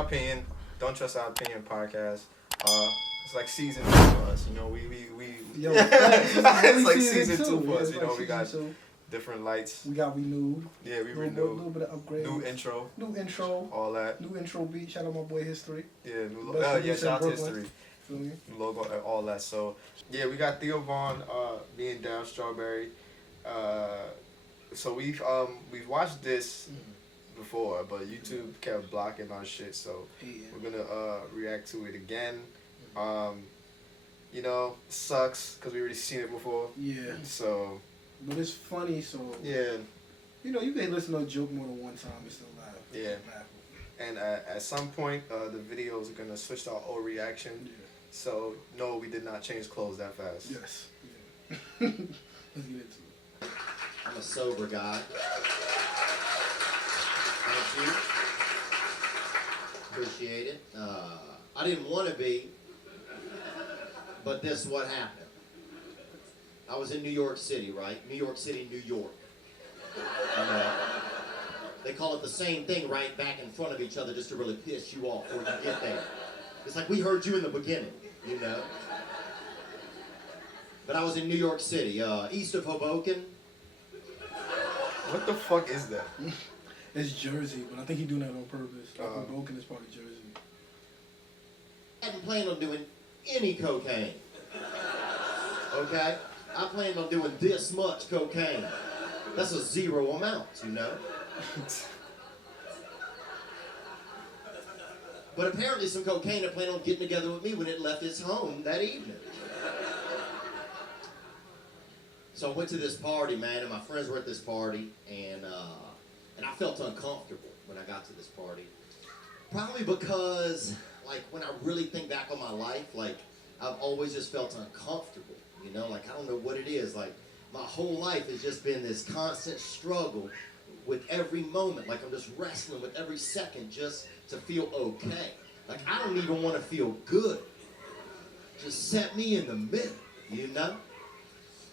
our opinion. Don't trust our opinion podcast. It's like season 2 for us. You know, we Yo, it's like season 2 for Yeah, us. it's You know, like we got season two. different lights. We got renewed. Yeah, we A renewed. little bit of upgrade. New intro. New intro. All that. New intro beat. Shout out my boy History. Yeah, new Best yeah, producer shout in out to Brooklyn. History. Feel me? New logo, all that. So yeah, we got Theo Vaughn, me and Darryl Strawberry. So we've watched this before, but YouTube kept blocking our shit, so Yeah. we're gonna react to it again. You know, sucks because we already seen it before. Yeah. So But it's funny, so yeah, you know you can listen to a joke more than one time and still laugh. Yeah. and at some point the videos are gonna switch to our old reaction. Yeah. So no, we did not change clothes that fast. Yes. Yeah. Let's get into it. I'm a sober guy. Thank you. Appreciate it. I didn't want to be, but this is what happened. I was in New York City, right? New York City, New York. They call it the same thing right back in front of each other just to really piss you off before you get there. It's like we heard you in the beginning, you know? But I was in New York City, east of Hoboken. What the fuck is that? It's Jersey, but I think he's doing that on purpose. Like Uh-huh. Hoboken is part of Jersey. I hadn't planned on doing any cocaine. Okay? I planned on doing this much cocaine. That's a zero amount, you know? But apparently some cocaine had planned on getting together with me when it left its home that evening. So I went to this party, man, and my friends were at this party, and I felt uncomfortable when I got to this party. Probably because, like, when I really think back on my life, like, I've always just felt uncomfortable, you know? Like, I don't know what it is. Like, my whole life has just been this constant struggle with every moment. Like, I'm just wrestling with every second just to feel okay. Like, I don't even want to feel good. Just set me in the middle, you know?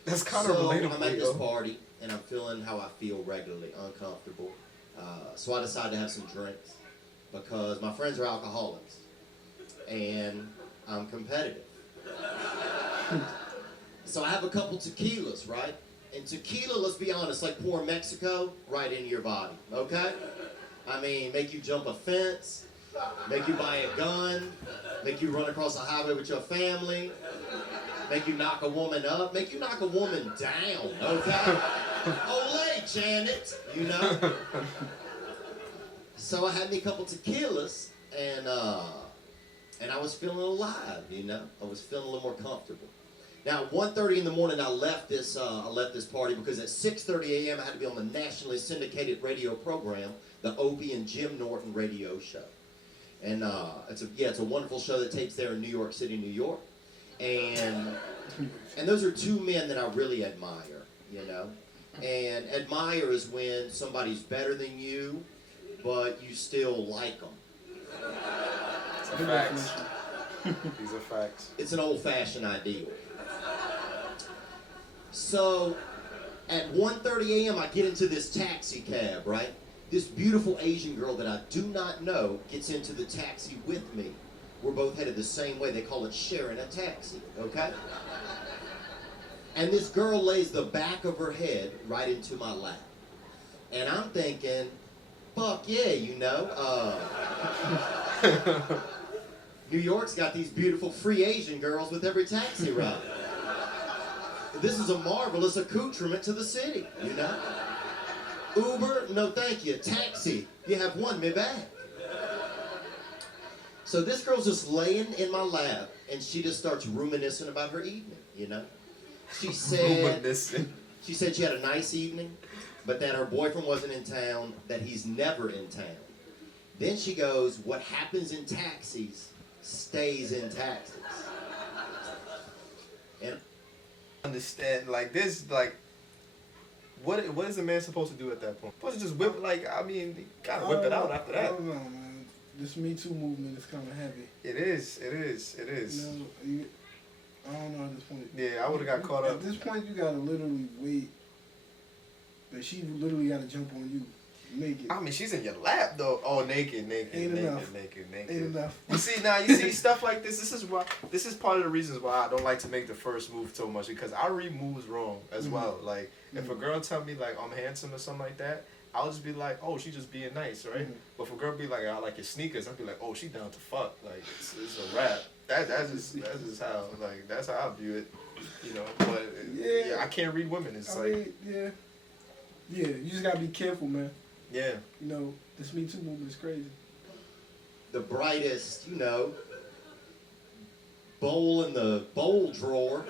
That's kind of relatable. I'm at this party, and I'm feeling how I feel regularly, uncomfortable. So I decided to have some drinks because my friends are alcoholics, and I'm competitive. So I have a couple tequilas, right? And tequila, let's be honest, like pouring Mexico right into your body, okay? I mean, make you jump a fence, make you buy a gun, make you run across a highway with your family, make you knock a woman up, make you knock a woman down, okay? Olay, Janet, you know? So I had me a couple tequilas, and I was feeling alive, you know? I was feeling a little more comfortable. Now, at 1:30 in the morning, I left this party because at 6:30 a.m. I had to be on the nationally syndicated radio program, the Opie and Jim Norton radio show. And it's a wonderful show that tapes there in New York City, New York. And those are two men that I really admire, you know? And admire is when somebody's better than you, but you still like them. It's a fact. These are facts. It's an old-fashioned ideal. So, at 1:30 a.m., I get into this taxi cab, right? This beautiful Asian girl that I do not know gets into the taxi with me. We're both headed the same way. They call it sharing a taxi, okay? And this girl lays the back of her head right into my lap. And I'm thinking, fuck yeah, you know? New York's got these beautiful free Asian girls with every taxi ride. This is a marvelous accoutrement to the city, you know? Uber, no thank you. Taxi, you have one me back. So this girl's just laying in my lap, and she just starts reminiscing about her evening, you know? She said she had a nice evening, but that her boyfriend wasn't in town, that he's never in town. Then she goes, what happens in taxis stays in taxis. And Understand, like this, like what is a man supposed to do at that point? Supposed to just whip, like, I mean, you gotta whip it out after I that. don't know, man. This Me Too movement is kind of heavy. It is. You know, I don't know at this point. Yeah, I would have got caught up. At this point, you gotta literally wait. But she literally gotta jump on you. naked. I mean, she's in your lap though. Oh, naked. Ain't enough. Naked. Ain't enough. You see stuff like this. This is part of the reasons why I don't like to make the first move so much, because I read moves wrong as well. Like if a girl tell me like I'm handsome or something like that, I'll just be like, oh, she just being nice, right? But if a girl be like, I like your sneakers, I'll be like, oh, she down to fuck. Like it's a rap. That's just how that's how I view it. You know, but yeah, I can't read women. It's yeah, you just gotta be careful, man. Yeah. You know, this Me Too movement is crazy. The brightest, bowl in the bowl drawer,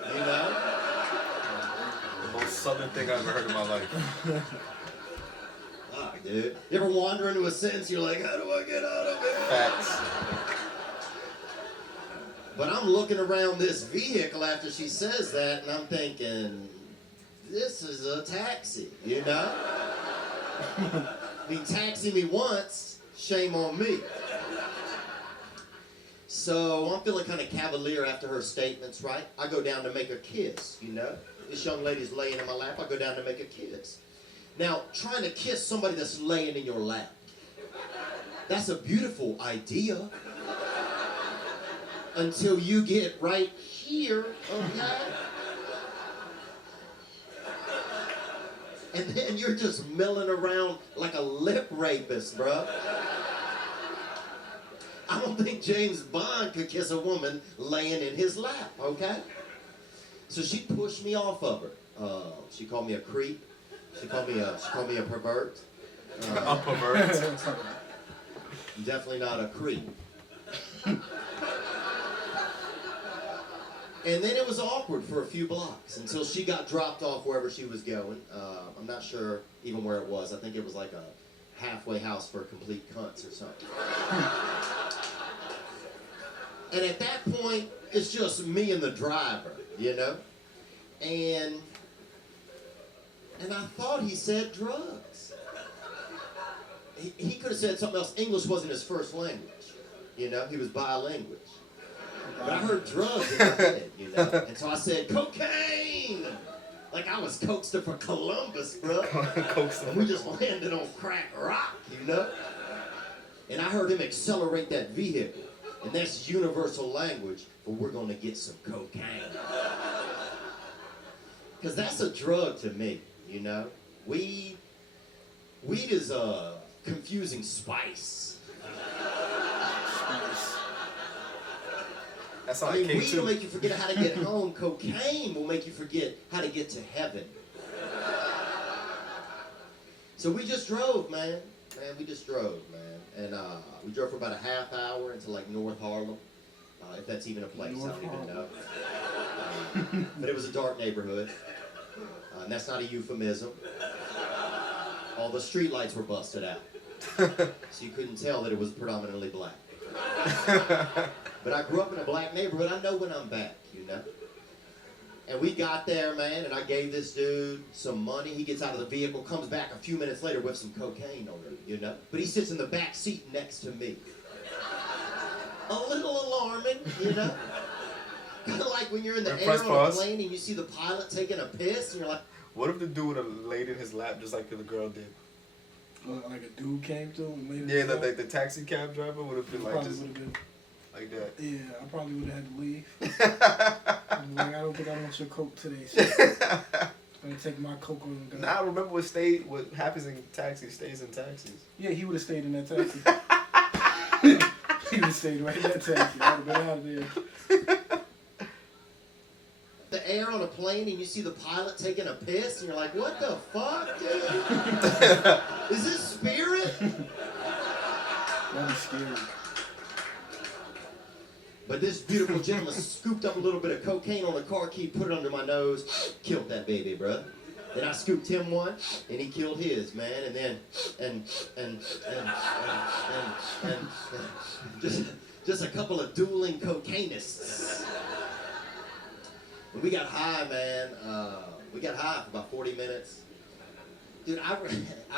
The most southern thing I've ever heard in my life. Fuck, dude. You ever wander into a sentence, you're like, how do I get out of it? Facts. But I'm looking around this vehicle after she says that, and I'm thinking, this is a taxi, I mean, taxi me once, shame on me. So I'm feeling kind of cavalier after her statements, right? I go down to make a kiss, This young lady's laying in my lap, I go down to make a kiss. Now, trying to kiss somebody that's laying in your lap, that's a beautiful idea. Until you get right here, okay? And then you're just milling around like a lip rapist, bro. I don't think James Bond could kiss a woman laying in his lap, okay? So she pushed me off of her. She called me a creep. She called me a pervert. A pervert. Definitely not a creep. And then it was awkward for a few blocks until she got dropped off wherever she was going. I'm not sure even where it was. I think it was like a halfway house for complete cunts or something. And at that point, it's just me and the driver, And I thought he said drugs. He could have said something else. English wasn't his first language. He was bilingual. But I heard drugs in my head, And so I said, cocaine! Like I was coaxed for Columbus, bro. And we just landed on crack rock, And I heard him accelerate that vehicle. And that's universal language, but we're going to get some cocaine. Because that's a drug to me, Weed is a confusing spice. That's how weed will make you forget how to get home. Cocaine will make you forget how to get to heaven. So we just drove, man. We just drove, man. And we drove for about a half hour into like North Harlem. If that's even a place, I don't even know. But it was a dark neighborhood. And that's not a euphemism. All the street lights were busted out. So you couldn't tell that it was predominantly black. But I grew up in a black neighborhood. I know when I'm back, And we got there, man, and I gave this dude some money. He gets out of the vehicle, comes back a few minutes later with some cocaine on him, But he sits in the back seat next to me. A little alarming, Kind of like when you're in the air on a plane and you see the pilot taking a piss, and you're like... What if the dude would have laid in his lap just like the girl did? Like a dude came to him and laid in Yeah, his lap? like the taxi cab driver would have been like just... Like that. Yeah, I probably would have had to leave. I'm like, I don't think I want your coke today. So I'm gonna take my coke and go. Nah, I remember what happens in taxis stays in taxis. Yeah, he would have stayed in that taxi. He would have stayed right in that taxi. I would have been out there. The air on a plane and you see the pilot taking a piss and you're like, what the fuck, dude? Is this Spirit? That was scary. But this beautiful gentleman scooped up a little bit of cocaine on the car key, put it under my nose, killed that baby, bro. Then I scooped him one, and he killed his, man. And then, and just a couple of dueling cocainists. And we got high, man. We got high for about 40 minutes. Dude, I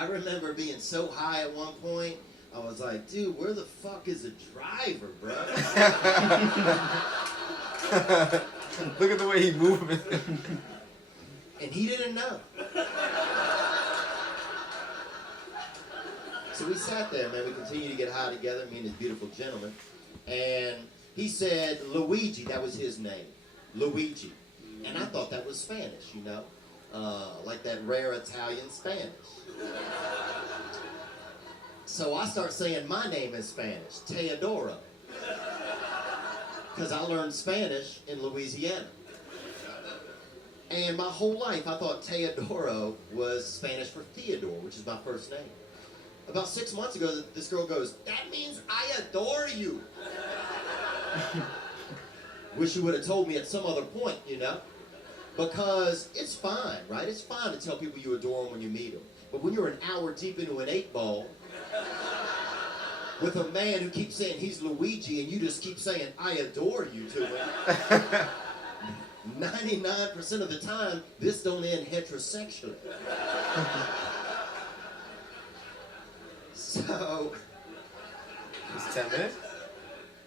remember being so high at one point. I was like, dude, where the fuck is the driver, bro? Look at the way he moving. And he didn't know. So we sat there, man. We continued to get high together, me and this beautiful gentleman. And he said Luigi, that was his name. Luigi. And I thought that was Spanish, you know? Like that rare Italian Spanish. So I start saying my name in Spanish, Teodoro. Because I learned Spanish in Louisiana. And my whole life I thought Teodoro was Spanish for Theodore, which is my first name. About 6 months ago, this girl goes, "That means I adore you." Wish you would have told me at some other point, you know? Because it's fine, right? It's fine to tell people you adore them when you meet them. But when you're an hour deep into an 8-ball with a man who keeps saying he's Luigi and you just keep saying, "I adore you" to him, 99% of the time, this don't end heterosexually. So, It's 10 minutes?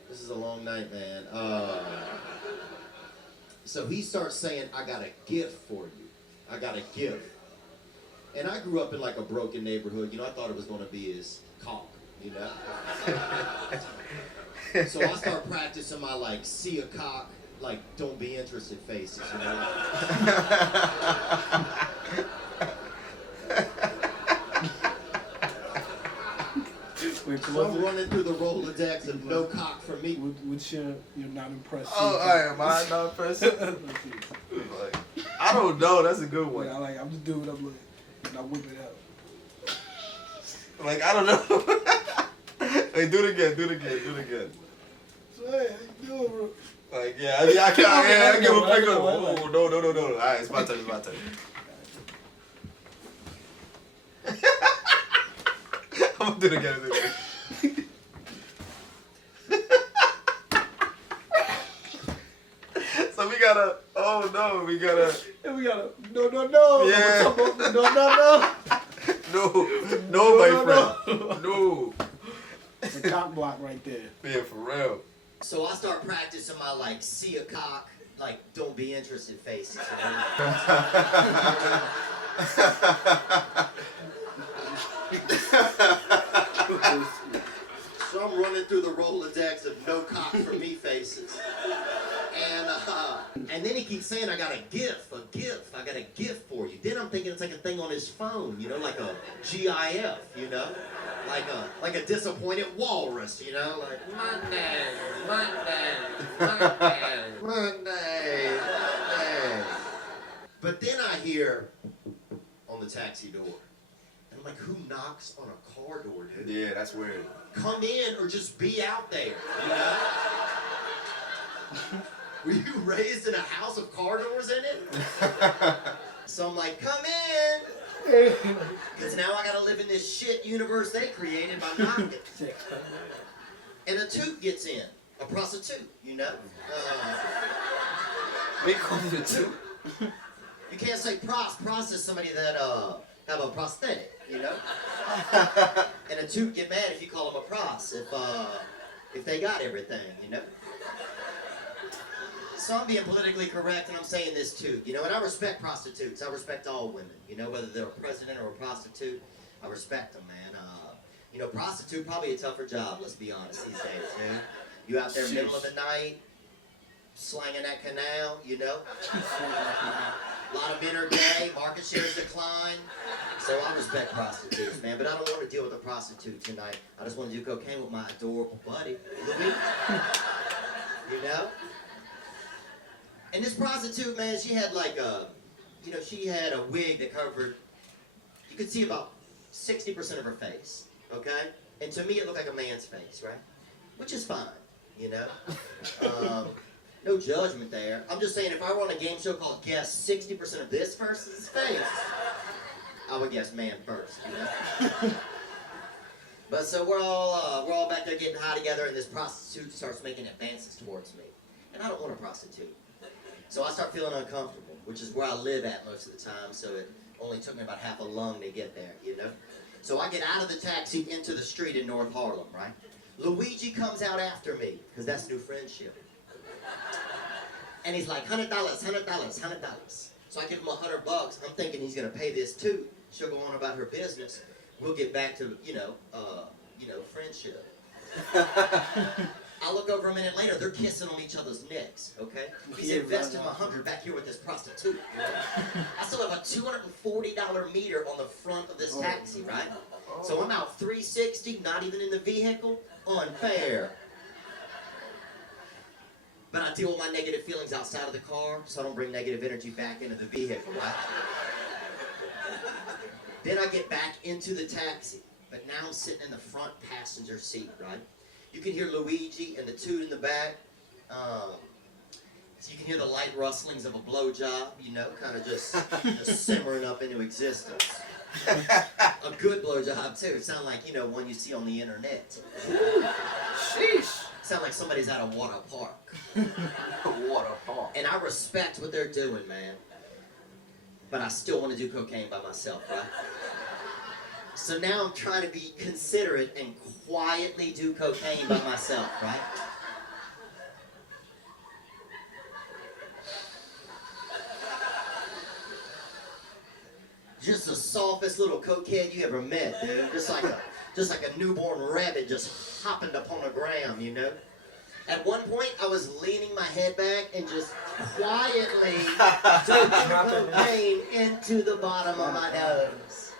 this is a long night, man. So he starts saying, "I got a gift for you. I got a gift." And I grew up in like a broken neighborhood. You know, I thought it was going to be his cock, you know? So I start practicing my like, see a cock, like, don't be interested faces, you know? Wait, So I'm running through the Rolodex of no cock for me. Which you're not impressed. Oh, am I not impressive? Like, I don't know. That's a good one. Yeah, I'm just doing what I'm looking. And I whip it out. Like, I don't know. Hey, do it again. Do it again. Do it again. So, hey, how you doing, bro? Like, yeah, I can't give a finger. Like- Oh, no. All right, it's my turn. It's my turn. I'm gonna do it again. So we gotta. Oh no, we gotta. And we gotta. No. Yeah. No. No, my friend. No. The cock block right there. Yeah, for real. So I start practicing my like, see a cock, like, don't be interested faces, you know? So I'm running through the Rolodex of no cock for me faces. And then he keeps saying, "I got a gift, I got a gift for you." Then I'm thinking it's like a thing on his phone, you know, like a GIF, you know? Like a disappointed walrus, you know? Like, Monday. But then I hear on the taxi door, and I'm like, who knocks on a car door, dude? Yeah, that's weird. Come in or just be out there, you know? Were you raised in a house of car doors in it? So I'm like, come in! Because now I gotta live in this shit universe they created by knocking. And a toot gets in. A prostitute, you know? We call it a two. You can't say pros is somebody that have a prosthetic, you know? And a toot get mad if you call them a pros, if they got everything, you know? So I'm being politically correct and I'm saying this too, you know, and I respect prostitutes. I respect all women, you know, whether they're a president or a prostitute, I respect them, man. You know, prostitute probably a tougher job, let's be honest, these days, man. You out there middle of the night, slanging that canal, you know? A lot of men are gay, market shares decline. So I respect prostitutes, man, but I don't want to deal with a prostitute tonight. I just want to do cocaine with my adorable buddy, Louis. You know? And this prostitute, man, she had like she had a wig that covered, you could see about 60% of her face, okay? And to me, it looked like a man's face, right? Which is fine, you know? No judgment there. I'm just saying, if I were on a game show called Guess 60% of this person's face, I would guess man first, you know? But so we're all back there getting high together, and this prostitute starts making advances towards me. And I don't want a prostitute. So I start feeling uncomfortable, which is where I live at most of the time, so it only took me about half a lung to get there, you know? So I get out of the taxi into the street in North Harlem, right? Luigi comes out after me, because that's new friendship. And he's like, $100. So I give him $100. I'm thinking he's going to pay this too. She'll go on about her business. we'll get back to, friendship. I look over a minute later, they're kissing on each other's necks, okay? He's invested my $100 back here with this prostitute, you know? I still have a $240 meter on the front of this taxi, right? So I'm out $360, not even in the vehicle. Unfair. But I deal with my negative feelings outside of the car, so I don't bring negative energy back into the vehicle, right? Then I get back into the taxi, but now I'm sitting in the front passenger seat, right? You can hear Luigi and the toot in the back. So you can hear the light rustlings of a blowjob, kind of just simmering up into existence. A good blowjob, too. It sounds like, one you see on the internet. Sheesh. Sound like somebody's at a water park. Water park. And I respect what they're doing, man. But I still want to do cocaine by myself, right? So now I'm trying to be considerate and quietly do cocaine by myself, right? Just the softest little cokehead you ever met, dude. Just like a newborn rabbit just hopping upon the ground, At one point, I was leaning my head back and just quietly taking cocaine into the bottom of my nose.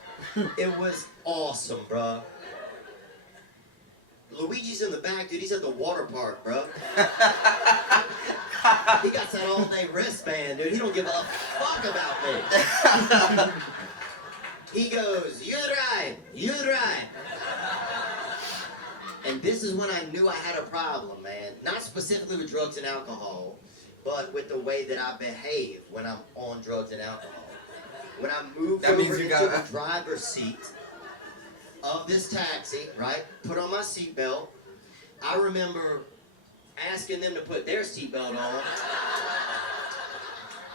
It was awesome, bro. Luigi's in the back, dude. He's at the water park, bro. He got that all-day wristband, dude. He don't give a fuck about me. He goes, "You drive, you drive." And this is when I knew I had a problem, man. Not specifically with drugs and alcohol, but with the way that I behave when I'm on drugs and alcohol. When I moved over into the driver's seat of this taxi, right, put on my seatbelt, I remember asking them to put their seatbelt on,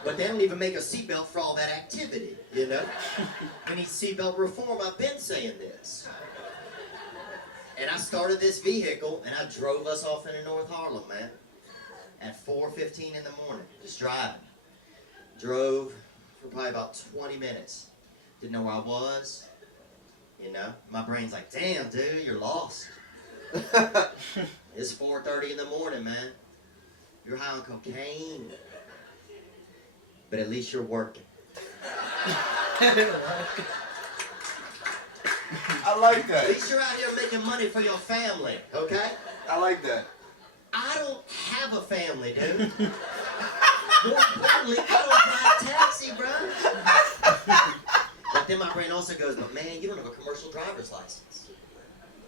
but they don't even make a seatbelt for all that activity, We need seatbelt reform. I've been saying this. And I started this vehicle, and I drove us off into North Harlem, man, at 4:15 in the morning, just driving. Drove for probably about 20 minutes. Didn't know where I was, My brain's like, damn, dude, you're lost. It's 4:30 in the morning, man. You're high on cocaine. But at least you're working. I like that. At least you're out here making money for your family, okay? I like that. I don't have a family, dude. More importantly, I don't drive taxi, bro. But then my brain also goes, but man, you don't have a commercial driver's license.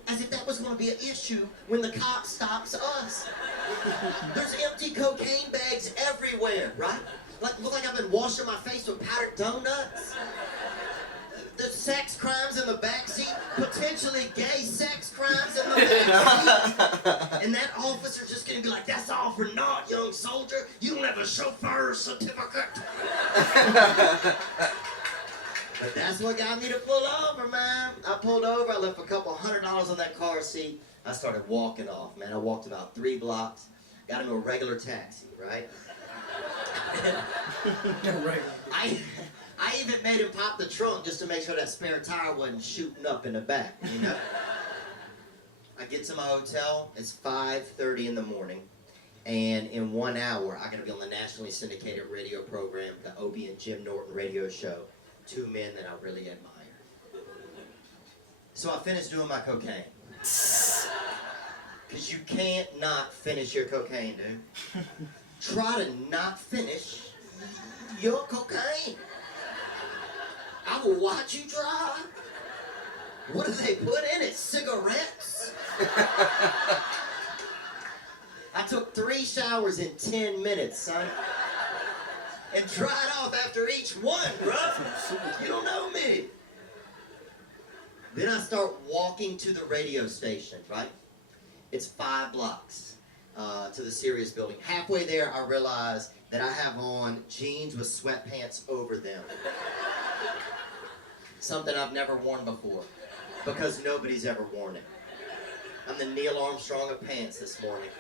As if that was going to be an issue when the cop stops us. There's empty cocaine bags everywhere, right? Look like I've been washing my face with powdered donuts. There's sex crimes in the backseat, potentially gay sex crimes in the backseat. And that officer's just gonna be like, "That's all for naught, young soldier. You don't have a chauffeur's certificate." But that's what got me to pull over, man. I pulled over, I left a couple $100 on that car seat. I started walking off, man. I walked about 3 blocks, got into a regular taxi, right? I even made him pop the trunk just to make sure that spare tire wasn't shooting up in the back, I get to my hotel, it's 5:30 in the morning, and in 1 hour, I'm going to be on the nationally syndicated radio program, the Obie and Jim Norton radio show, 2 men that I really admire. So I finished doing my cocaine. Because you can't not finish your cocaine, dude. Try to not finish your cocaine. I will watch you drive. What do they put in it? Cigarettes? I took 3 showers in 10 minutes, son. And dried off after each one, bro. You don't know me. Then I start walking to the radio station, right? It's 5 blocks to the Sirius building. Halfway there, I realize that I have on jeans with sweatpants over them. Something I've never worn before, because nobody's ever worn it. I'm the Neil Armstrong of pants this morning.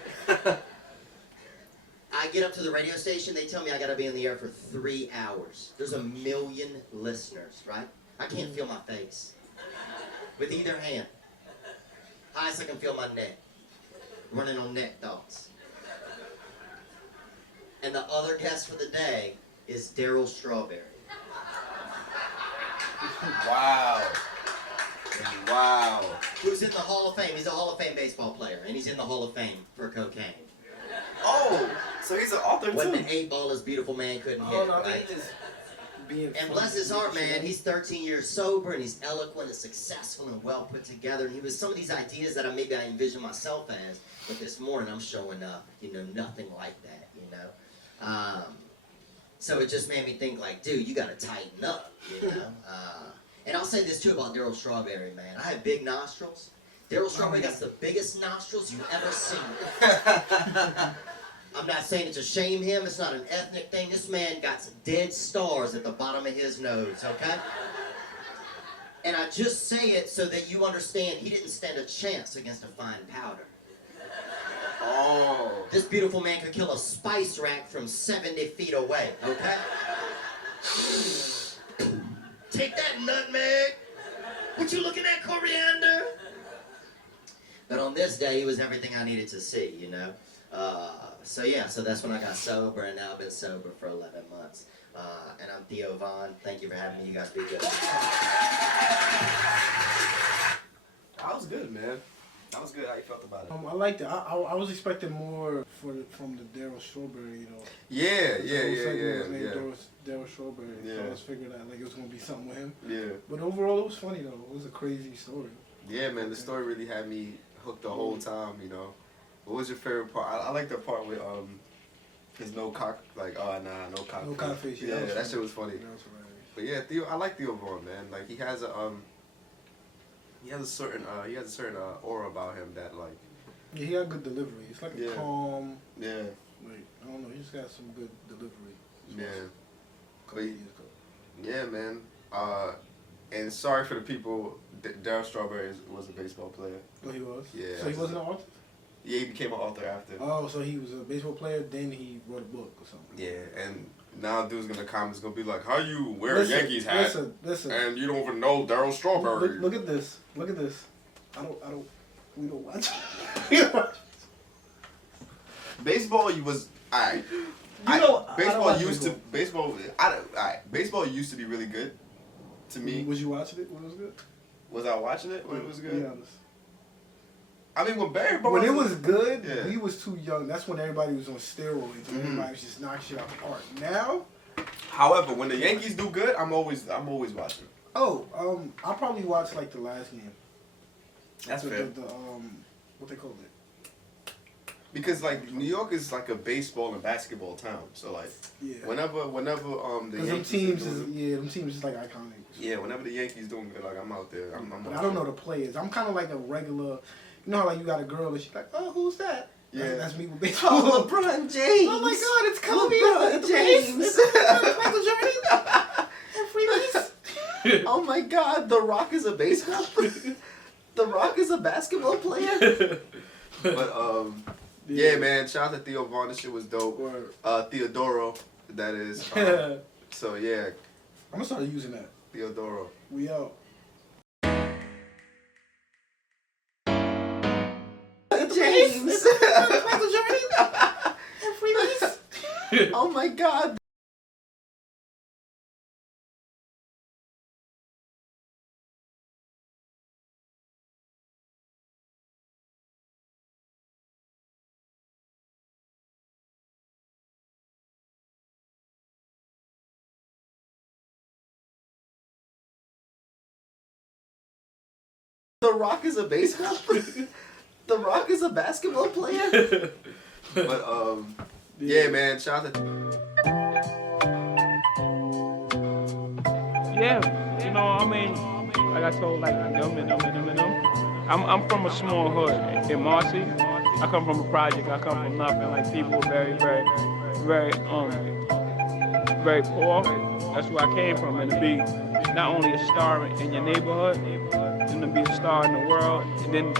I get up to the radio station, they tell me I gotta be in the air for 3 hours. There's 1 million listeners, right? I can't feel my face. with either hand. Highest I can feel my neck. Running on neck thoughts. And the other guest for the day is Darryl Strawberry. Wow. Wow. Who's in the Hall of Fame. He's a Hall of Fame baseball player, and he's in the Hall of Fame for cocaine. Oh, so he's an author Wasn't too. an 8-ball this beautiful man couldn't hit, Oh no, right? they just being. And bless his heart, man, he's 13 years sober, and he's eloquent and successful and well put together. And he was some of these ideas that maybe I envision myself as, but this morning I'm showing up, nothing like that, So it just made me think like, dude, you gotta tighten up, And I'll say this too about Darryl Strawberry, man. I have big nostrils. Darryl Strawberry got the biggest nostrils you've ever seen. I'm not saying it to shame him. It's not an ethnic thing. This man got some dead stars at the bottom of his nose, okay? And I just say it so that you understand he didn't stand a chance against a fine powder. Oh. This beautiful man could kill a spice rack from 70 feet away, okay? Take that, nutmeg. What you looking at, coriander? But on this day, he was everything I needed to see, So that's when I got sober, and now I've been sober for 11 months. And I'm Theo Vaughn. Thank you for having me. You guys be good. That was good, man. That was good. How you felt about it? I liked it. I was expecting more from the Darryl Strawberry, Yeah. Darryl Strawberry. Yeah. So I was figuring that it was gonna be something with him. Yeah. But overall, it was funny though. It was a crazy story. Yeah, man. The story really had me hooked the whole time. What was your favorite part? I like the part with his no cock, like no cock. No cock face. Yeah, that shit was funny. That was hilarious. But yeah, Theo, I like Theo Vaughn, man. Like he has a certain aura about him that like. Yeah, he got good delivery. It's like a calm. Yeah. Like I don't know. He just got some good delivery. Yeah. Yeah, man. And sorry for the people. Darryl Strawberry was a baseball player. Oh, he was. Yeah. So he wasn't an author. Yeah, he became an author after. Oh, so he was a baseball player, then he wrote a book or something. Yeah, and now dude's gonna comments gonna be like, "How you wear a Yankees hat Listen. and you don't even know Darryl Strawberry?" Look at this. Look at this. We don't watch. Baseball, you was alright. Baseball used to be really good to me. Was you watching it when it was good? Was I watching it when it was good? Be honest. I mean, when Barry Bonds... When it was good, Yeah. we was too young. That's when everybody was on steroids. And everybody was just knocking shit out the park. Now... However, when the Yankees do good, I'm always watching. Oh, I probably watched like the last game. That's the, fair. The what they call it? Because like New York is like a baseball and basketball town, so like whenever the Yankees them teams is like iconic. Yeah, whenever the Yankees doing good, like I'm out there. But I don't know the players. I'm kind of like a regular. You know how like you got a girl and she's like, oh, who's that? Yeah, that's me with baseball. Oh, LeBron James. Oh my God, it's Kobe. LeBron James. Michael Jordan. And Freeze. Oh my God, The Rock is a baseball player. The Rock is a basketball player. But yeah, man. Shout out to Theo Vaughn. This shit was dope. Theodoro, that is. So yeah. I'm gonna start using that. Theodoro. We out. James. Michael Jordan. And Freeze. Oh my God. The Rock is a baseball player. The Rock is a basketball player. But yeah, man. Shout out to. Yeah, like I told I'm from a small hood in Marcy. I come from a project. I come from nothing. Like people were very, very, very, very poor. That's where I came from, and to be not only a star in your neighborhood, and to be a star in the world, and then